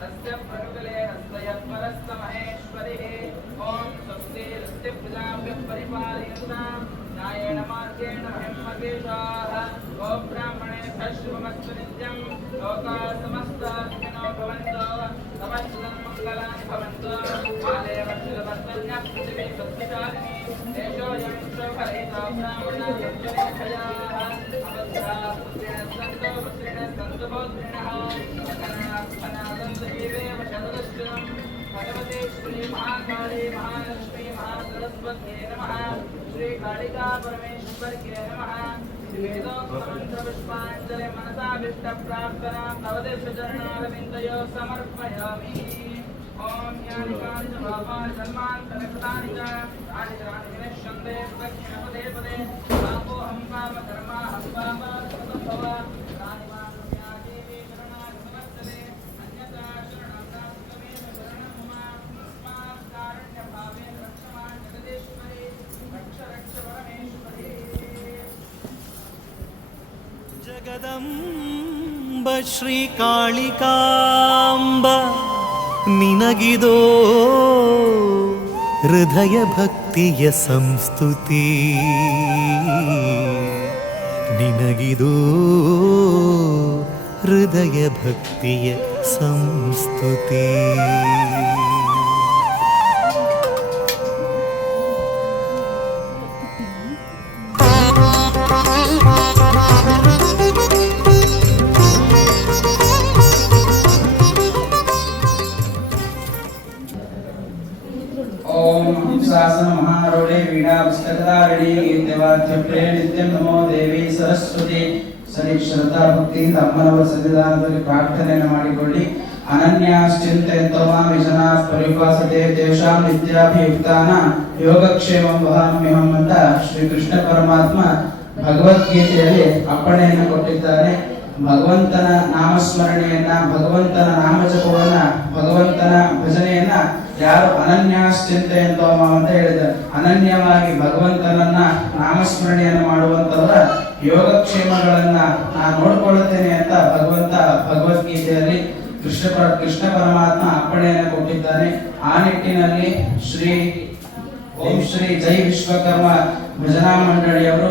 तस्य प्रनुकले हस्तयत्परस्तमहेश्वरिः ॐ स्वस्ति रस्ति प्रजाभ्यः परिपालयन्तां न्यायेन मार्गेण महिमकेशाः गोब्राह्मणेभ्यः शुभमस्तु नित्यं लोकाः समस्ताः सुखिनो भवन्तु समस्तं मङ्गलानि भवन्तु काले वर्षलवर्तन्यः पृथिवी सत्विशालिनी देशोऽयं शोभरहितो ब्राह्मणाः सञ्जनेभयाः अवध्याः पुत्रिणः सन्तु पुत्रिणः अनादन्तैवेव शतदश्रम् भगवते श्री महाकाली महालक्ष्मी महासरस्वत्यै नमः श्री कालिका परमेश्वर्यै नमः वेदोक्तमन्त्रपुष्पाञ्जलि मनसाभीष्टप्रार्थनां नवदशचरणारविन्दयोः समर्पयामि ॐ यानि कानि च पापानि जन्मान्तरकृतानि च तानि विनश्यन्ते दक्षिणपदे पदे पापोऽहं पापकर्माहं पापकृतभव तानि मां पुण्यादेवी शरणागि नमस्तते अन्यथा शरणं नास्त्यमेव शरणं मम तस्मात् कारुण्यभावेन रक्ष मां जगदीश्वरी रक्ष रक्ष परमेश्वरी ಜಗದಂಬ ಶ್ರೀಕಾಳಿಕಾಂಬ ನಿನಗಿದೋ ಹೃದಯ ಭಕ್ತಿಯ ಸಂಸ್ತುತಿ ನಿನಗಿದೋ ಹೃದಯ ಭಕ್ತಿಯ ಸಂಸ್ತುತಿ महारूढ़े वीणा पुस्तकधारिणी गीतवाद्यप्रिय नित्यं नमो देवी सरस्वती सರಿ ಶ್ರದ್ಧಾ ಭಕ್ತಿಯಿಂದ ಅಮ್ಮನವರ ಸನ್ನಿಧಾನದಲ್ಲಿ ಪ್ರಾರ್ಥನೆಯನ್ನು ಮಾಡಿಕೊಳ್ಳಿ. ಅನನ್ಯಾಶ್ಚಿಂತೆಯಂತೋ ಮಾಂ ವಿಜನಾಃ ಪರಿಪಾಸತೆ ತೇಷಾಂ ನಿತ್ಯಾಭಿಯುಕ್ತಾನಾಂ ಯೋಗಕ್ಷೇಮಂ ವಹಾಮ್ಯಹಂ ಅಂತ ಶ್ರೀ ಕೃಷ್ಣ ಪರಮಾತ್ಮ ಭಗವದ್ಗೀತೆಯಲ್ಲಿ ಅಪ್ಪಣೆಯನ್ನು ಕೊಟ್ಟಿದ್ದಾನೆ. ಭಗವಂತನ ನಾಮಸ್ಮರಣೆಯನ್ನ, ಭಗವಂತನ ನಾಮಜಪವನ್ನ, ಭಗವಂತನ ಭಜನೆಯನ್ನ ಯಾರು ಅನನ್ಯಾಶ್ಚಿಂತೆಯಂತೋ ಮಾಂ ಅಂತ ಹೇಳಿದ್ದಾರೆ. ಅನನ್ಯವಾಗಿ ಭಗವಂತನನ್ನ ನಾಮಸ್ಮರಣೆಯನ್ನು ಮಾಡುವಂತವರ ಯೋಗಕ್ಷೇಮಗಳನ್ನ ನಾನು ನೋಡಿಕೊಳ್ಳುತ್ತೇನೆ ಅಂತ ಭಗವಂತ ಭಗವದ್ಗೀತೆಯಲ್ಲಿ ಕೃಷ್ಣ ಪರಮಾತ್ಮ ಅಪ್ಪಣೆಯನ್ನು ಕೊಟ್ಟಿದ್ದಾನೆ. ಆ ನಿಟ್ಟಿನಲ್ಲಿ ಓಂ ಶ್ರೀ ಜೈ ವಿಶ್ವಕರ್ಮ ಭಜನಾ ಮಂಡಳಿಯವರು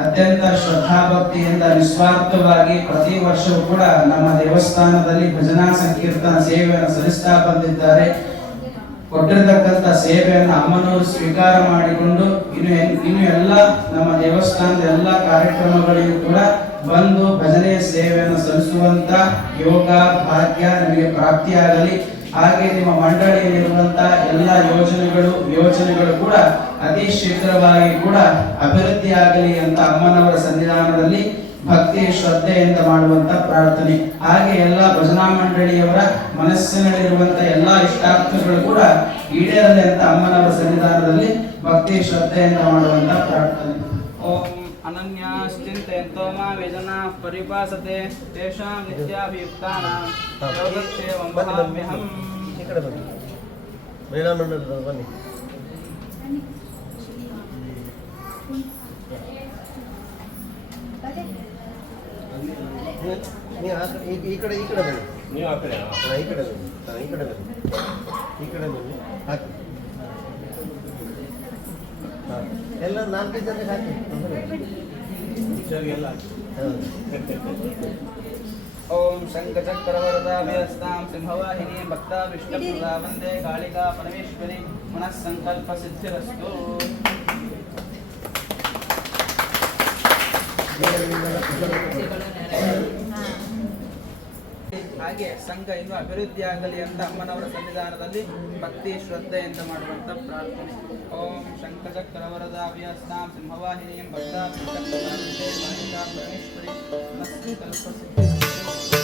ಅತ್ಯಂತ ಶ್ರದ್ಧಾಭಕ್ತಿಯಿಂದ ನಿಸ್ವಾರ್ಥವಾಗಿ ಪ್ರತಿ ವರ್ಷವೂ ಕೂಡ ನಮ್ಮ ದೇವಸ್ಥಾನದಲ್ಲಿ ಭಜನಾ ಸಂಕೀರ್ತನ ಸೇವೆಯನ್ನು ಸಲ್ಲಿಸ್ತಾ ಬಂದಿದ್ದಾರೆ. ಕೊಟ್ಟಿರತಕ್ಕಂತ ಸೇವೆಯನ್ನು ಅಮ್ಮನವರು ಸ್ವೀಕಾರ ಮಾಡಿಕೊಂಡು ಇನ್ನು ಎಲ್ಲ ನಮ್ಮ ದೇವಸ್ಥಾನದ ಎಲ್ಲ ಕಾರ್ಯಕ್ರಮಗಳಿಗೂ ಕೂಡ ಬಂದು ಭಜನೆಯ ಸೇವೆಯನ್ನು ಸಲ್ಲಿಸುವಂತ ಯೋಗ ಭಾಗ್ಯ ನಿಮಗೆ ಪ್ರಾಪ್ತಿಯಾಗಲಿ. ಹಾಗೆ ನಿಮ್ಮ ಮಂಡಳಿಯಲ್ಲಿರುವಂತಹ ಎಲ್ಲ ಯೋಜನೆಗಳು ಕೂಡ ಅತಿ ಶೀಘ್ರವಾಗಿ ಕೂಡ ಅಭಿವೃದ್ಧಿ ಆಗಲಿ ಅಂತ ಅಮ್ಮನವರ ಸನ್ನಿಧಾನದಲ್ಲಿ ಭಕ್ತಿ ಶ್ರದ್ಧೆಯಿಂದ ಮಾಡುವಂತ ಪ್ರಾರ್ಥನೆ. ಹಾಗೆ ಎಲ್ಲ ಭಜನಾ ಮಂಡಳಿಯವರ ಮನಸ್ಸಿನಲ್ಲಿರುವಂತಹ ಎಲ್ಲಾ ಇಷ್ಟಾರ್ಥಗಳು ಕೂಡ ಈಡೇರಲಿ ಅಂತ ಅಮ್ಮನವರ ಸನ್ನಿಧಾನದಲ್ಲಿ ಭಕ್ತಿ ಶ್ರದ್ಧೆಯಿಂದ ಮಾಡುವಂತ ಪ್ರಾರ್ಥನೆ. ಓಂ ಅನನ್ಯಾಶ್ಚಿಂತೆಯಂತೋ ಮಾಂ ವಿಜನಾಃ ಪರಿಪಾಸತೆ ತೇಷಾಂ ನಿತ್ಯಾಭಿಯುಕ್ತಾನಾಂ ಯೋಗಕ್ಷೇಮಂ ವಹಾಮ್ಯಹಂ. ಈ ಕಡೆ ಬನ್ನಿ, ಮಹಿಳಾ ಮಂಡಲದ ಬನ್ನಿ. ಈ ಕಡೆ ಬನ್ನಿ, ನೀವು ಆ ಕಡೆ ಈ ಕಡೆ ಬನ್ನಿ, ಈ ಕಡೆ ಬನ್ನಿ, ಈ ಕಡೆ ಬನ್ನಿ, ಹಾಕಿ ಎಲ್ಲ 4-5 ಜನಕ್ಕೆ ಹಾಕಿ ಎಲ್ಲ. ಓಂ ಶಂಖಚಕ್ರವರದಾಭ್ಯಸ್ತಾಂ ಸಿಂಹವಾಹಿನೀಂ ಭಕ್ತಾಭೀಷ್ಟಪ್ರದಾ ವಂದೇ ಕಾಳಿಕಾ ಪರಮೇಶ್ವರಿ ಮನಃ ಸಂಕಲ್ಪ ಸಿದ್ಧಿರಸ್ತು. ಹಾಗೆ ಸಂಘ ಇನ್ನೂ ಅಭಿವೃದ್ಧಿ ಆಗಲಿ ಅಂತ ಅಮ್ಮನವರ ಸನ್ನಿಧಾನದಲ್ಲಿ ಭಕ್ತಿ ಶ್ರದ್ಧೆಯಿಂದ ಮಾಡುವಂತ ಪ್ರಾರ್ಥನೆ. ಓಂ ಶಂಖಚಕ್ರವರದಾಭ್ಯಸ್ತಾಂ ಸಿಂಹವಾಹಿನೀಂ ಭಕ್ತಾಭೀಷ್ಟಪ್ರದಾ ವಂದೇ ಕಾಳಿಕಾ ಪರಮೇಶ್ವರಿ ಮನಃ ಸಂಕಲ್ಪ ಸಿದ್ಧಿರಸ್ತು.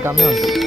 ಇಲ್ಲಿ ಕಮ್ಮಿ ಉಂಟು.